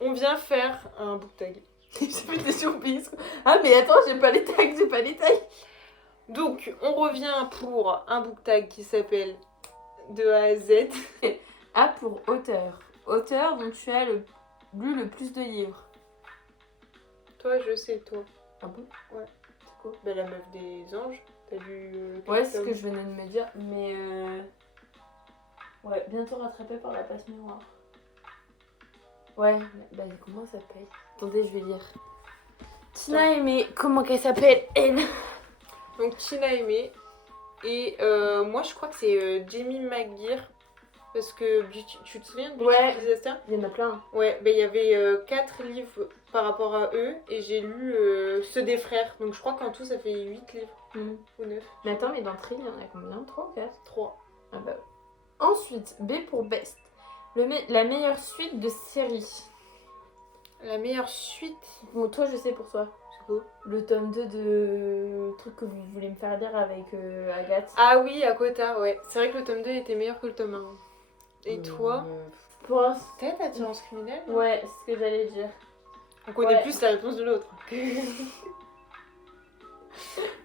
On vient faire un book tag. J'ai fait des surprises. Ah, mais attends, j'ai pas les tags. Donc, on revient pour un book tag qui s'appelle De A à Z. A pour auteur. Auteur dont tu as lu le plus de livres. Toi, je sais, toi. Ah bon? Ouais. C'est quoi? Bah, la meuf des anges. T'as lu... Ouais, c'est ce que je venais de me dire, mais ouais, bientôt rattrapé par la passe miroir. Ouais, bah comment ça s'appelle? Attendez, je vais lire. Tina Aimée, comment qu'elle s'appelle, elle? Donc, Tina Aimée. Et moi, je crois que c'est Jamie McGear. Parce que tu te souviens de Beauty Disaster? Il y en a plein. Ouais, bah, il y avait 4 livres par rapport à eux. Et j'ai lu ceux des frères. Donc, je crois qu'en tout, ça fait 8 livres. Ou 9. Mais attends, mais dans Thrill, il y en a combien? 3 ou 4? 3. Ah bah. Ensuite, B pour Best. La meilleure suite de série. La meilleure suite. Bon, toi, je sais pour toi. C'est quoi? Le tome 2 de truc que vous voulez me faire lire avec Agathe. Ah oui, Aquatar, ouais. C'est vrai que le tome 2 était meilleur que le tome 1. Et toi? Pour un... Peut-être Attirance criminelle? Ouais, c'est ce que j'allais dire. On connaît plus la réponse de l'autre.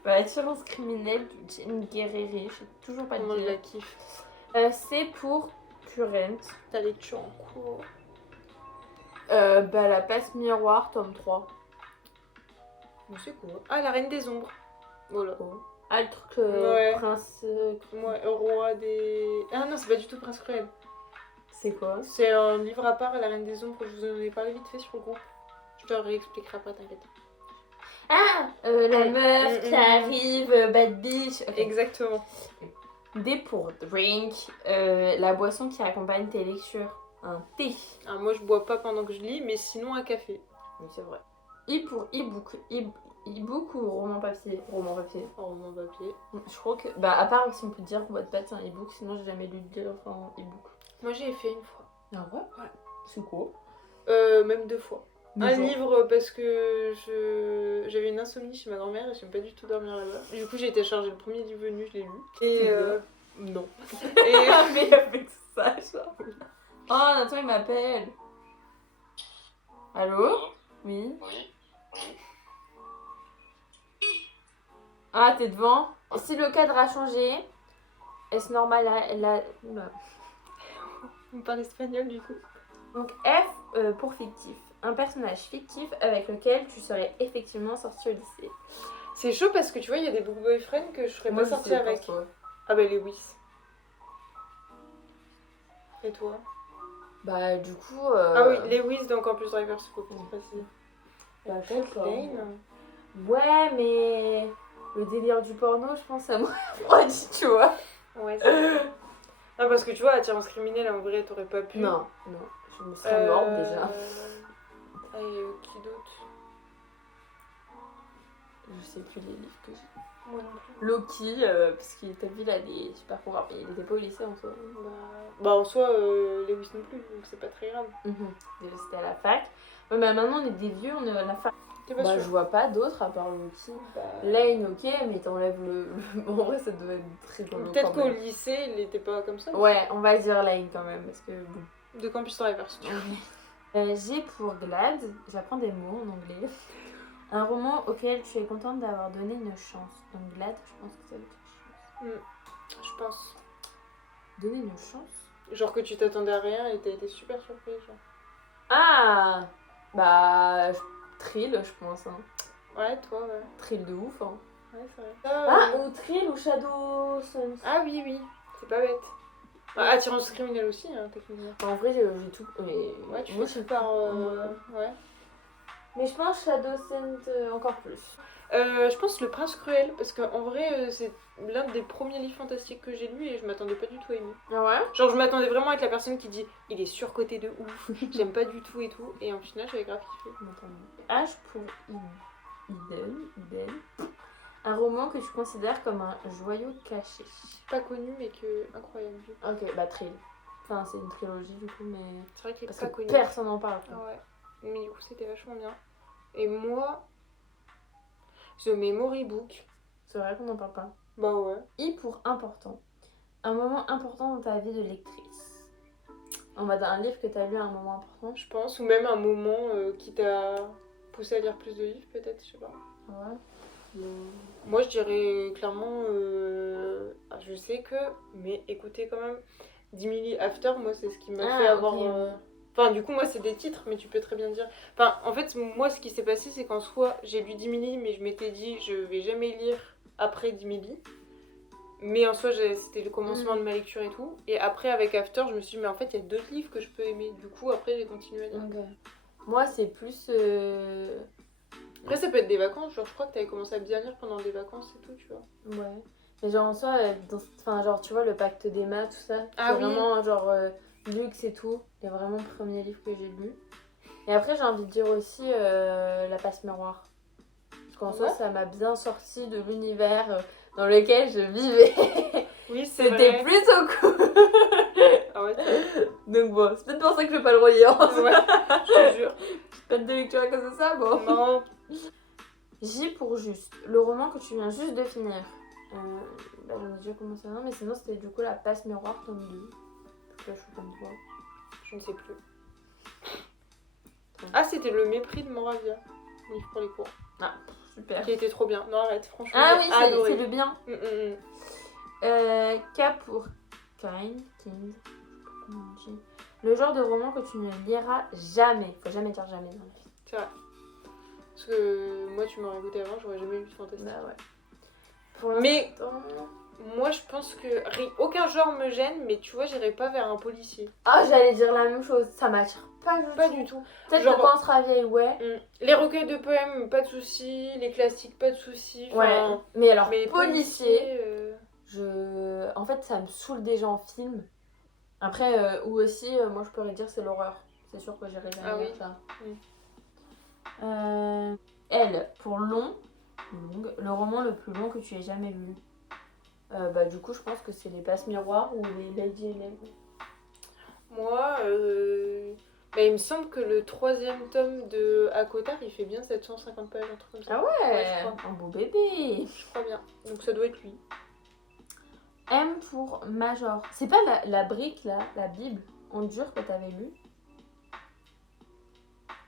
Bah, Attirance criminelle de Jane Guerreri. Je sais toujours pas Comment le je la dire. kiffe. C'est pour Current. Ta lecture en cours. Bah, la passe miroir, tome 3. On sait quoi? Ah, la Reine des Ombres. Voilà. Ah, le truc Ouais. prince... Ouais, roi des... Ah non, c'est pas du tout Prince Cruel. C'est quoi? C'est un livre à part, La Reine des Ombres. Je vous en ai parlé vite fait sur le groupe. Je te réexpliquerai après, t'inquiète. Ah, la meuf qui arrive, bad bitch. Okay. Exactement. D pour drink, la boisson qui accompagne tes lectures. Un thé. Alors moi, je bois pas pendant que je lis, mais sinon un café. Oui, c'est vrai. I pour e-book. E-book ou roman papier? Roman papier. Roman papier. Je crois que... Bah, à part si on peut dire Wattpad c'est un e-book, sinon j'ai jamais lu de livre en e-book. Moi, j'ai fait une fois. Ah ouais? Ouais. C'est quoi? Même 2 fois. Mais un genre... livre parce que j'avais une insomnie chez ma grand-mère et j'aime pas du tout dormir là-bas. Du coup, j'ai été charger le premier livre venu, je l'ai lu. Et non. Et mais avec ça, genre... Oh, Nathan, il m'appelle. Allô? Oui? Oui. Ah, t'es devant? Si le cadre a changé, est-ce normal Oula. on parle espagnol du coup. Donc F pour fictif. Un personnage fictif avec lequel tu serais effectivement sorti au lycée. C'est chaud parce que tu vois, il y a des book boyfriends que je serais pas sortie avec. Toi. Ah bah Lewis. Et toi? Bah du coup... Ah oui, Lewis dans Campus Driver, c'est plus facile. Bah, Lane. Ouais, mais le délire du porno, je pense, ça m'aurait refroidi, tu vois. Ouais, c'est vrai. Non, parce que tu vois, Attirance criminelle, en vrai, t'aurais pas pu. Non, je me serais morte déjà. Ah, et qui d'autre? Je sais plus les livres que j'ai. Moi non plus. Loki, parce qu'il était vu là des super pouvoirs, mais il était pas au lycée en soi. Bah en soi, Lewis non plus, donc c'est pas très grave. Déjà c'était à la fac. Ouais, mais maintenant on est des vieux, on est à la fac. T'es pas Bah sûre? je vois pas d'autres à part Loki. Bah... Lane, ok, mais t'enlèves le... En vrai ça doit être très drôle. Peut-être qu'au lycée, il était pas comme ça. Ouais, on va dire Lane quand même, parce que bon. De Campus Driver, si tu veux. G pour Glad, j'apprends des mots en anglais. Un roman auquel tu es contente d'avoir donné une chance. Donc Glad, je pense que ça veut dire chance. Je pense. Donner une chance? Genre que tu t'attendais à rien et t'as été super surprise, genre. Ah! Bah... Thrill, je pense. Hein. Ouais, toi, ouais. Thrill de ouf. Hein. Ouais, c'est vrai. Ah, ou Thrill ou Shadow Sons. Ah oui, oui. C'est pas bête. Ah, Attirance criminelle aussi, hein, techniquement. En vrai, j'ai tout. Mais... Ouais, tu moi, fais tout par... Ouais. Mais je pense Shadow Sons encore plus. Je pense Le Prince Cruel, parce qu'en vrai, c'est l'un des premiers livres fantastiques que j'ai lu et je m'attendais pas du tout à aimer. Ah ouais? Genre, je m'attendais vraiment à être la personne qui dit il est surcoté de ouf, j'aime pas du tout et tout, et en final, j'avais grave kiffé. H pour Eden. Un roman que tu considères comme un joyau caché. Pas connu, mais que incroyable. Ok, bah Thrill. Enfin, c'est une trilogie du coup, mais. C'est vrai qu'il est Parce pas que connu. personne n'en parle. Ah ouais. Mais du coup, c'était vachement bien. Et moi, The Memory Book. C'est vrai qu'on n'en parle pas. Bah ouais. I pour important. Un moment important dans ta vie de lectrice. En mode un livre que t'as lu à un moment important. Je pense. Ou même un moment qui t'a poussé à lire plus de livres, peut-être, je sais pas. Ouais. Moi, je dirais clairement... je sais que... Mais écoutez quand même... 10 000 After, moi, c'est ce qui m'a fait avoir... ok. Enfin, du coup, moi, c'est des titres, mais tu peux très bien dire... Enfin, en fait, moi, ce qui s'est passé, c'est qu'en soi, j'ai lu 10 000 livres, mais je m'étais dit, je vais jamais lire après 10 000 livres. Mais en soi, c'était le commencement de ma lecture et tout. Et après, avec After, je me suis dit, mais en fait, il y a d'autres livres que je peux aimer. Du coup, après, j'ai continué à lire. Ok. Moi, c'est plus... Après, ça peut être des vacances. Genre, je crois que t'avais commencé à bien lire pendant des vacances et tout, tu vois. Ouais. Mais genre en soi, enfin, genre tu vois, le pacte d'Emma, tout ça, Ah c'est oui. vraiment genre luxe et tout. C'est vraiment le premier livre que j'ai lu. Et après, j'ai envie de dire aussi La Passe Miroir. Parce qu'en soi, Ouais. ça m'a bien sorti de l'univers dans lequel je vivais. Oui, c'est C'était vrai. plutôt cool. Ah ouais, c'est Donc bon, c'est peut-être pour ça que je vais pas le relire. ouais, je te jure. Pas de lecture à cause de ça, bon. Non. J pour juste, le roman que tu viens juste de finir. Bah, j'en ai déjà commencé un, mais sinon c'était du coup La Passe Miroir, tome 2. Donc là, je suis comme toi. Je ne sais plus. Ah, c'était Le Mépris de Moravia. Livre pour les cours. Ah, super. Qui était trop bien. Non, arrête, franchement. Ah j'ai oui, adoré. c'est le bien. K pour Kind. Comment on dit. Le genre de roman que tu ne liras jamais. Faut jamais dire jamais dans la vie. C'est vrai. Parce que moi, tu m'aurais écouté avant, j'aurais jamais lu de fantastique. Bah ouais. Pour Mais l'instant- moi, je pense que aucun genre me gêne, mais tu vois, j'irai pas vers un policier. Ah, j'allais dire la même chose. Ça m'attire pas du Pas tout. du tout. Peut-être Genre- que quand on sera vieille, ouais. Les recueils de poèmes, pas de soucis. Les classiques, pas de soucis. Ouais. Enfin, Mais alors, mais policier. policier, En fait, ça me saoule déjà en film. Après, ou aussi, moi je pourrais dire c'est l'horreur. C'est sûr que j'irai jamais Ah oui. lire ça. Oui. L, pour longue, le roman le plus long que tu aies jamais lu. Bah du coup, je pense que c'est Les Passes Miroirs ou Les Lady Hélène. Moi, bah, il me semble que le 3e tome de Akotar, il fait bien 750 pages, un truc comme ça. Ah ouais, je crois. un beau bébé. Je crois bien. Donc ça doit être lui. M pour Major. C'est pas la brique là, la Bible en dur que t'avais lu?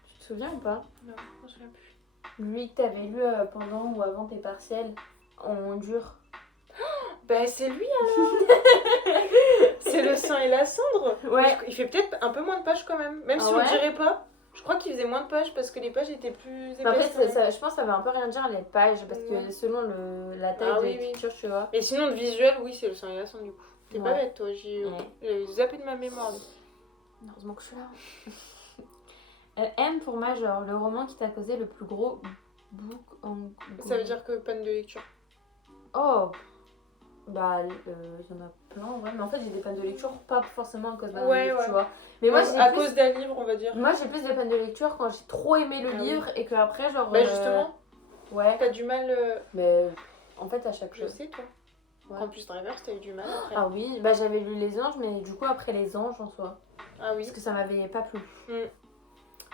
Tu te souviens ou pas? Non, je me souviens plus. Lui que t'avais lu pendant ou avant tes partiels en dur. Bah c'est lui alors. C'est Le sang et la cendre. Ouais. Il fait peut-être un peu moins de pages quand même. Même Ah si on ouais dirait pas. Je crois qu'il faisait moins de pages parce que les pages étaient plus épaisses. En fait, quand même. je pense que ça veut un peu rien dire les pages parce que Ouais. selon la taille Ah de oui, l'écriture, tu vois. Et sinon, le visuel, oui, c'est Le sang et la cendre du coup. T'es pas Ouais. bête toi, j'ai Ouais. zappé de ma mémoire. Heureusement que je suis là. M pour Major, le roman qui t'a causé le plus gros book en... Ça veut dire que panne de lecture. Oh, bah il y en a plein en vrai, mais en fait j'ai des pannes de lecture, pas forcément à cause d'un Ouais, livre, ouais. tu vois. Mais moi j'ai à plus... cause d'un livre, on va dire. Moi j'ai plus de pannes de lecture quand j'ai trop aimé le Ah oui. livre et que après genre... Bah justement, Ouais. t'as du mal. Mais en fait à chaque Je fois... sais, toi. Ouais. En plus, Driver, t'as eu du mal après. Ah oui, bah j'avais lu Les Anges, mais du coup après Les Anges en soi. Ah oui. Parce que ça m'avait pas plu.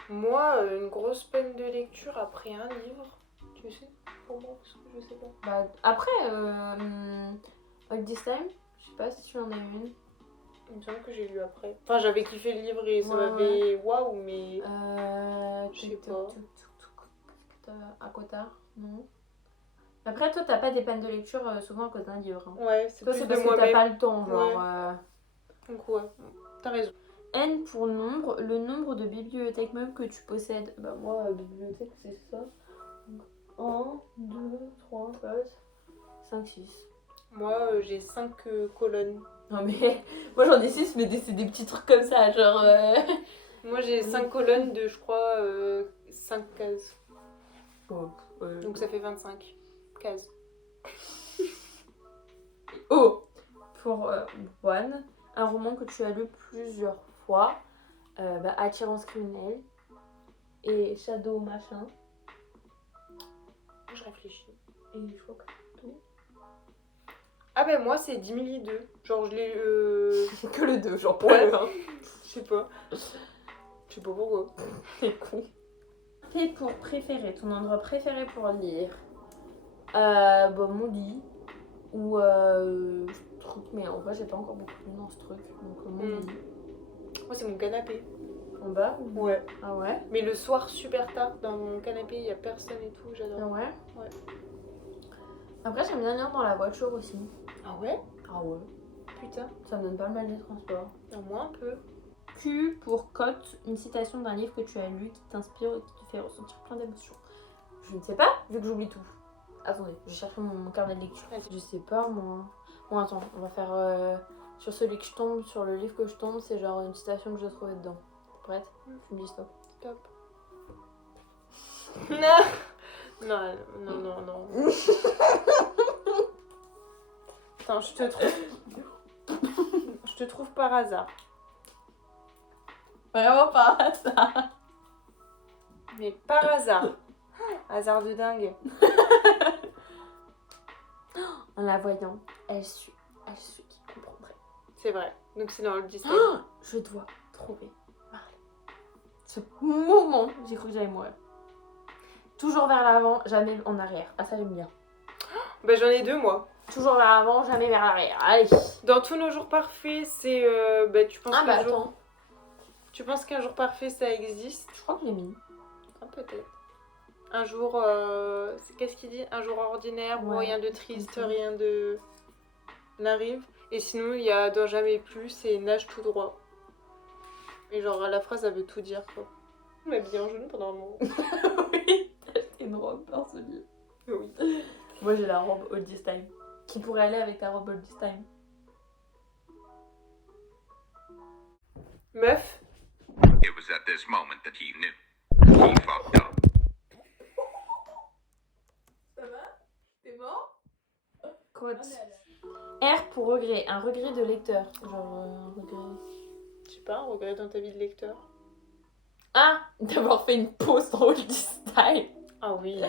Moi, une grosse peine de lecture après un livre. Tu sais, pour moi, parce que je sais pas. Bah, après, All This Time, je sais pas si tu en as une. Il me semble que j'ai lu après. Enfin, j'avais kiffé le livre et ça Ouais, m'avait. Waouh, mais. Je sais pas. Akotar, non. Après, toi, t'as pas des pannes de lecture souvent à cause d'un livre. Hein. Ouais, c'est Toi, plus c'est de parce que t'as moi-même. pas le temps, genre. Ouais. Donc, ouais, t'as raison. N pour nombre, le nombre de bibliothèques meubles que tu possèdes. Bah, moi, bibliothèque, c'est ça. 1, 2, 3, 4, 5, 6. Moi, j'ai 5 colonnes. Non, mais moi, j'en ai 6, mais c'est des petits trucs comme ça, genre. Moi, j'ai 5 colonnes de, je crois, 5 cases. Oh, Donc, ça fait 25 cases. Oh, pour One, un roman que tu as lu plusieurs fois, Attirance criminelle et Shadow machin. Je réfléchis. Et je crois que tout. Ah ben moi c'est 10 000 2. Genre je l'ai... Que le 2, genre pas Ouais. le 1. Je sais pas. Je sais pas pourquoi. C'est con. P pour préférer, ton endroit préféré pour lire. Mon lit. Ou truc, mais en vrai j'ai pas encore beaucoup lu dans ce truc. Donc mon lit. Moi, c'est mon canapé. En bas Ouais. Ah ouais? Mais le soir, super tard, dans mon canapé, il y a personne et tout, Ah j'adore. ouais? Ouais. Après, j'aime bien lire dans la voiture aussi. Ah ouais? Ah ouais? Putain. Ça me donne pas mal de transport. Ah, moi, un peu. Q pour cote, une citation d'un livre que tu as lu qui t'inspire et qui te fait ressentir plein d'émotions. Je ne sais pas, vu que j'oublie tout. Attendez, je cherche mon carnet de lecture. Vas-y. Je sais pas, moi. Bon, attends, on va faire sur celui que je tombe, sur le livre que je tombe, c'est genre une citation que j'ai trouvée dedans. T'es prête? Tu me dis stop. Top. Non, non, non, non. Attends, je te trouve. Je te trouve par hasard. Vraiment pas ça. Mais par hasard. Hasard de dingue. En la voyant, elle sut qu'il comprendrait. C'est vrai. Donc c'est dans le Disney. Je dois trouver Marley. Ce moment, j'ai cru que j'allais mourir. Toujours vers l'avant, jamais en arrière. Ah ça j'aime bien. Bah j'en ai deux moi. Toujours vers l'avant, jamais vers l'arrière. Allez. Dans tous nos jours parfaits, c'est bah tu penses Ah bah qu'un jour... attends, Tu penses qu'un jour parfait ça existe? je crois que je l'ai mis. Ah, peut-être. Un jour qu'est-ce qu'il dit? Un jour ordinaire où Ouais. rien de triste, Ok. rien de n'arrive. Et sinon il y a dans jamais plus et nage tout droit. Et genre la phrase elle veut tout dire quoi. On m'a bien en jaune pendant un moment. Oui, t'as acheté une robe par ce livre. Oui. Moi j'ai la robe All This Time. Qui pourrait aller avec ta robe All This Time? Meuf, It was at this moment that he knew. He fucked up. Ça va? T'es mort? Quote. R pour regret, un regret de lecteur. Genre un regret. je sais pas, un regret dans ta vie de lecteur. Ah, d'avoir fait une pause dans All This Time. Ah oui.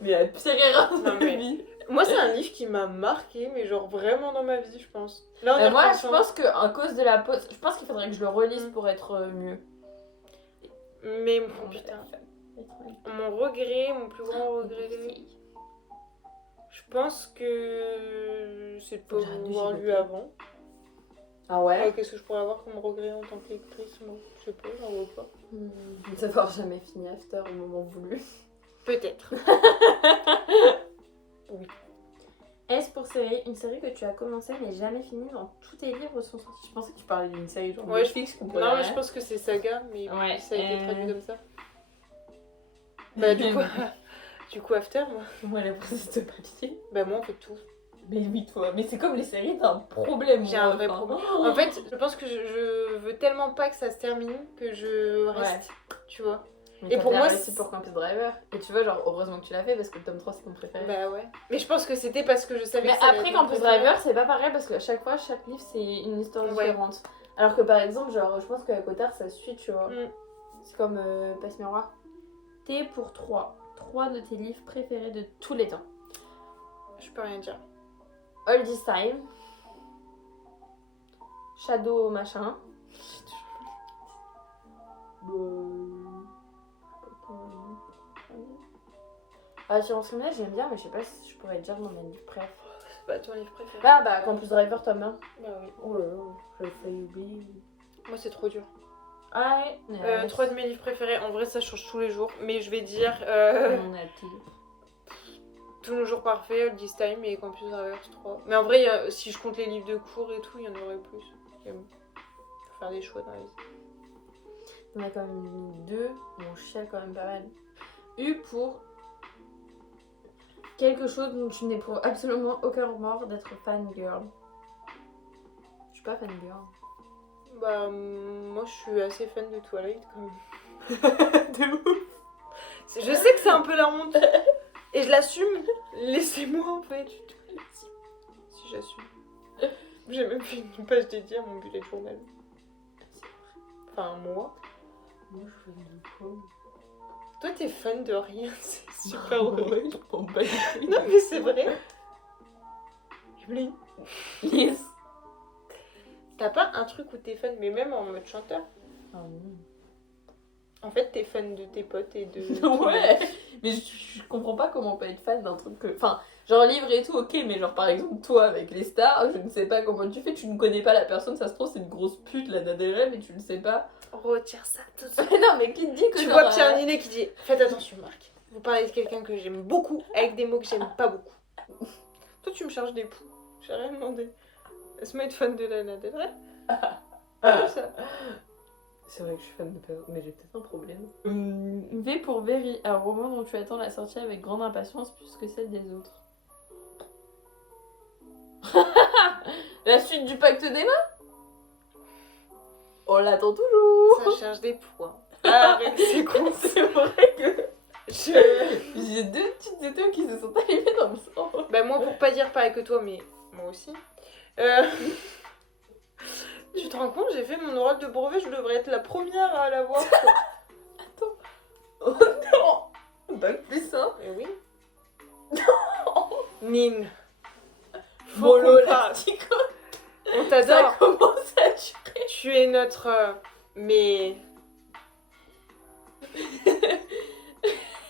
Mais la pire erreur de Non, ma mais- vie. Moi c'est un livre qui m'a marqué, mais genre vraiment dans ma vie je pense. Là on y Moi, je repensant. pense qu'à cause de la pause, je pense qu'il faudrait que je le relise Mm. pour être mieux. Mais oh, putain. Mon regret, mon plus grand regret, je pense que c'est de pas J'ai l'avoir lu noté. avant. Ah ouais? Qu'est-ce que je pourrais avoir comme regret en tant que lectrice? Moi, je sais pas, j'en vois pas. De n'avoir jamais fini After au moment voulu. Peut-être. S pour série, une série que tu as commencé mais jamais fini dont tous tes livres sont sortis. Je pensais que tu parlais d'une série genre Ouais, Netflix qu'on Non, mais je pense que c'est Saga, mais Ouais, ça a été traduit comme ça. Bah, du coup, After, moi. Moi, la princesse de papier. Bah, moi, on fait tout. Mais oui, toi. Mais c'est comme les séries, t'as un problème. J'ai moi, un vrai enfin. problème. En fait, je pense que je veux tellement pas que ça se termine que je reste, tu vois. Mais Et t'as pour bien moi, réussi pour Campus Driver. Et tu vois, genre, heureusement que tu l'as fait parce que le tome 3 c'est mon préféré. Bah ouais. Mais je pense que c'était parce que je savais Mais que ça allait après, être mon Campus préféré. Driver, c'est pas pareil parce qu'à chaque fois, chaque livre c'est une histoire Ouais. différente. Alors que par exemple, genre, je pense qu'à Cotard ça suit, tu vois. Mm. C'est comme Passe Miroir. T pour 3. 3 de tes livres préférés de tous les temps. Je peux rien dire. All This Time. Shadow machin. Assurance criminelle, j'aime bien, mais je sais pas si je pourrais dire mon livre préf. C'est pas ton livre préféré. Bah, Campus Driver, tome 1. Bah oui. Oh là là, j'ai failli oublier. Moi, c'est trop dur. Ah ouais. 3 de mes livres préférés. En vrai, ça change tous les jours. Mais je vais dire On a tout. Tous nos jours parfaits, All This Time et Campus Driver 3. Mais en vrai, si je compte les livres de cours et tout, il y en aurait plus. Il faut faire des choix dans la vie. On a quand même mis 2. Mon chien quand même pas mal. U pour quelque chose dont tu n'éprouves absolument aucun remords d'être fangirl. Je suis pas fangirl. Bah, moi, je suis assez fan de Twilight quand même. De ouf. Je sais que c'est un peu la honte. Et je l'assume. Laissez-moi en fait. Si j'assume. J'ai même fait une page dédiée à mon bullet journal. Enfin, moi. Moi je fais du coup. Toi, t'es fan de rien. C'est super horrible. Je prends pas du tout. Non, mais c'est vrai. Evelyne, Yes. t'as pas un truc où t'es fan, mais même en mode chanteur? Ah non. En fait, t'es fan de tes potes et de... Ouais, mais je comprends pas comment on peut être fan d'un truc que... Enfin, genre livre et tout, ok, mais genre par exemple toi avec les stars, je ne sais pas comment tu fais, tu ne connais pas la personne, ça se trouve c'est une grosse pute, la des rêves, et tu ne sais pas. Retire ça tout de suite. Non, mais qui te dit que Tu genre, vois Pierre Ninet qui dit faites attention Marc, vous parlez de quelqu'un que j'aime beaucoup avec des mots que j'aime pas beaucoup. Toi tu me charges des poux, j'ai rien demandé. Laisse-moi être fan de Lana Del Rey. Comme ça. C'est vrai que je suis fan de personne, mais j'ai peut-être un problème. V pour Very, un roman dont tu attends la sortie avec grande impatience plus que celle des autres. La suite du pacte des mains. On l'attend toujours. Ça charge des poux. Hein. Arrête, c'est con. C'est vrai que j'ai deux petites étoiles qui se sont allumées dans le sang. Bah moi pour pas dire pareil que toi, mais moi aussi. Tu te rends compte, j'ai fait mon oral de brevet, je devrais être la première à l'avoir. Attends. Oh non. Bac plus 1. Mais oui. Nine. Faut Molo qu'on parle. Lastico. On Ça t'adore. commence à durer. Tu es notre... mais...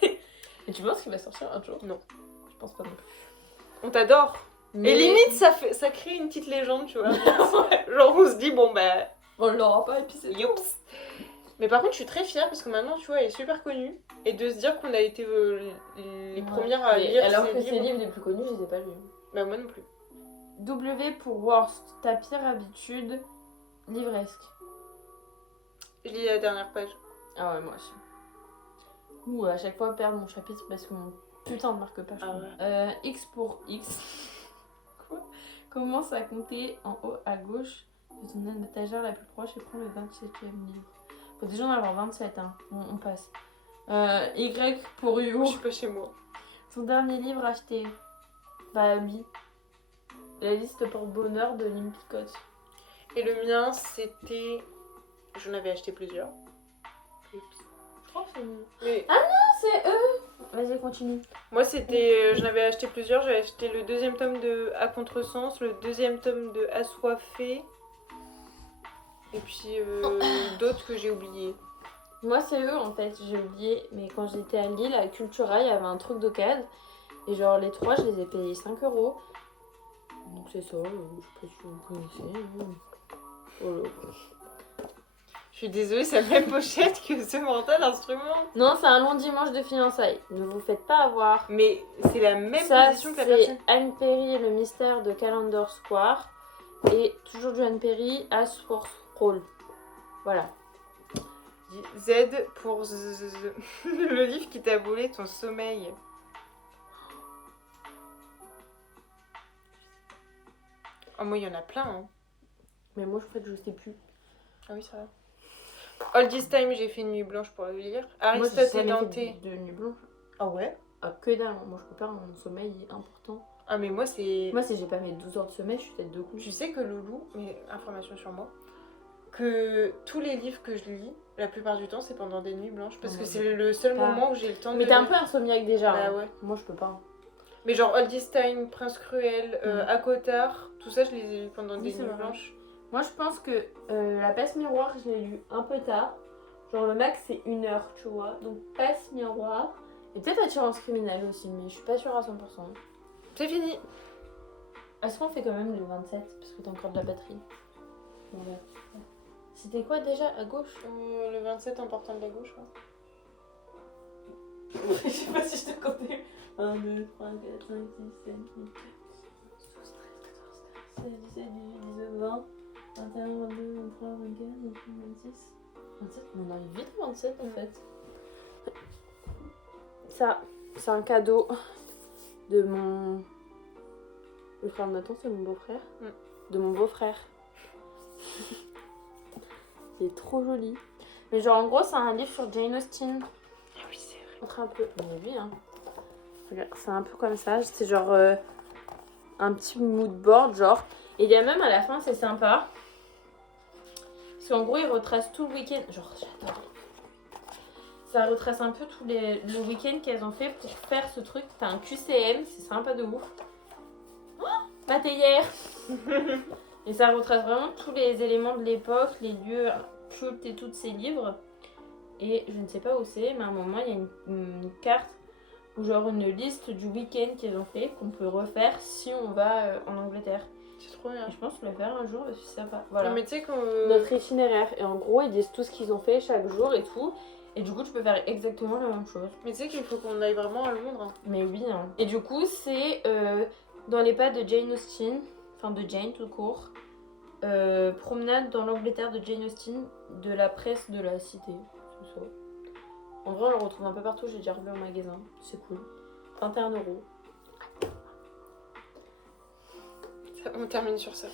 Et tu penses qu'il va sortir un jour? Non. Je pense pas non plus. On t'adore. Mais... Et limite, ça crée une petite légende, tu vois. Genre, on se dit, bon, bah... on l'aura pas et puis c'est Youps. Mais par contre, je suis très fière parce que maintenant, tu vois, elle est super connue. Et de se dire qu'on a été les premières à Mais lire alors ses que livres. ses livres les plus connus, je les ai pas lus. Bah, moi non plus. W pour Worst, ta pire habitude, livresque. Je lis la dernière page. Ah ouais, moi aussi. Ou à chaque fois perdre mon chapitre parce que mon putain de marque-page. Ah ouais. X pour X. Quoi? Commence à compter en haut à gauche de ton étagère la plus proche et prends le 27e livre. Faut déjà en avoir 27, hein. On passe. Y pour You. Je suis pas chez moi. Ton dernier livre acheté. Bah oui. La liste porte-bonheur de Limpicotte. Et le mien, c'était... J'en avais acheté plusieurs. Je crois que c'est mieux. Mais C'est eux. Vas-y, continue. moi, c'était... J'en avais acheté plusieurs. J'avais acheté le deuxième tome de À Contresens, le deuxième tome de Assoiffé. Et puis d'autres que j'ai oubliés. Moi, c'est eux en fait. J'ai oublié. Mais quand j'étais à Lille, à Cultura, il y avait un truc d'occasion. Et genre, les trois, je les ai payés 5 €. Donc, c'est ça. Je sais pas si vous connaissez. Voilà. Je suis désolée, c'est la même pochette que ce mental instrument. Non, c'est un long dimanche de fiançailles. Ne vous faites pas avoir. Mais c'est la même Ça, position que la personne. c'est Anne Perry et le mystère de Calendar Square. Et toujours du Anne Perry, As for Scroll. Voilà. Z pour le livre qui t'a volé ton sommeil. Oh, moi, il y en a plein. Hein. Mais moi, en fait, je sais plus. Ah oui, ça va. All This Time, j'ai fait une nuit blanche pour le lire. Aristote moi, et j'ai Dante. jamais fait de nuit blanche. Ah ouais? Ah, que dalle. Moi, je peux pas. Mon sommeil est important. Ah, mais moi, c'est. Moi, si j'ai pas mes 12 heures de sommeil, je suis tête de couche. Tu sais que Loulou, mais information sur moi, que tous les livres que je lis, la plupart du temps, c'est pendant des nuits blanches. Parce Ah, que ouais. c'est le seul Pas. moment où j'ai le temps de. Mais t'es un peu insomniaque déjà. Bah hein. ouais. Moi, je peux pas. Mais genre All This Time, Prince Cruel, Akotard, tout ça, je les ai lus pendant Oui, des c'est nuits vrai. blanches. Moi, je pense que la passe miroir, je l'ai lu un peu tard. Genre, le max, c'est 1 heure, tu vois. Donc, passe miroir. Et peut-être Attirance criminelle aussi, mais je suis pas sûre à 100%. C'est fini. Est-ce qu'on fait quand même le 27 parce que t'as encore de la batterie? Voilà. C'était quoi déjà à gauche? Le 27 en partant de la gauche, ouais. Je sais pas si je te comptais. 1, 2, 3, 4, 5, 6, 7, 8, 12, 13, 14, 15, 16, 17, 18, 19, 20, 21, 22, 23, 24, 25, 26, 27. On arrive vite au 27 en fait. Ça, c'est un cadeau de mon... Le frère de Nathan, c'est mon beau-frère. De mon beau-frère. Il est trop joli. Mais genre en gros, c'est un livre sur Jane Austen. Ah oui, c'est vrai. Montre un peu. On a vu, hein. Regarde, c'est un peu comme ça. C'est genre un petit mood board, genre. Et il y a même à la fin, c'est sympa. Parce qu'en gros, il retrace tout le week-end. Genre, j'adore. Ça retrace un peu le week-end qu'elles ont fait pour faire ce truc. T'as un QCM, c'est sympa de ouf. Oh, ma théière. Et ça retrace vraiment tous les éléments de l'époque, les lieux cultes et tous ces livres. Et je ne sais pas où c'est, mais à un moment, il y a une carte ou genre une liste du week-end qu'ils ont fait qu'on peut refaire si on va en Angleterre. C'est trop bien. Et je pense qu'on va le faire un jour parce que c'est sympa. Voilà. Non, mais tu sais quand. Notre itinéraire. Et en gros, ils disent tout ce qu'ils ont fait chaque jour et tout. Et du coup, tu peux faire exactement la même chose. Mais tu sais qu'il faut qu'on aille vraiment à Londres. Hein. Mais oui. Hein. Et du coup, c'est dans les pas de Jane Austen, enfin de Jane tout court. Promenade dans l'Angleterre de Jane Austen, de la presse de la cité. C'est ça. En vrai, on le retrouve un peu partout. J'ai déjà revu en magasin. C'est cool. 21 €. On termine sur ça.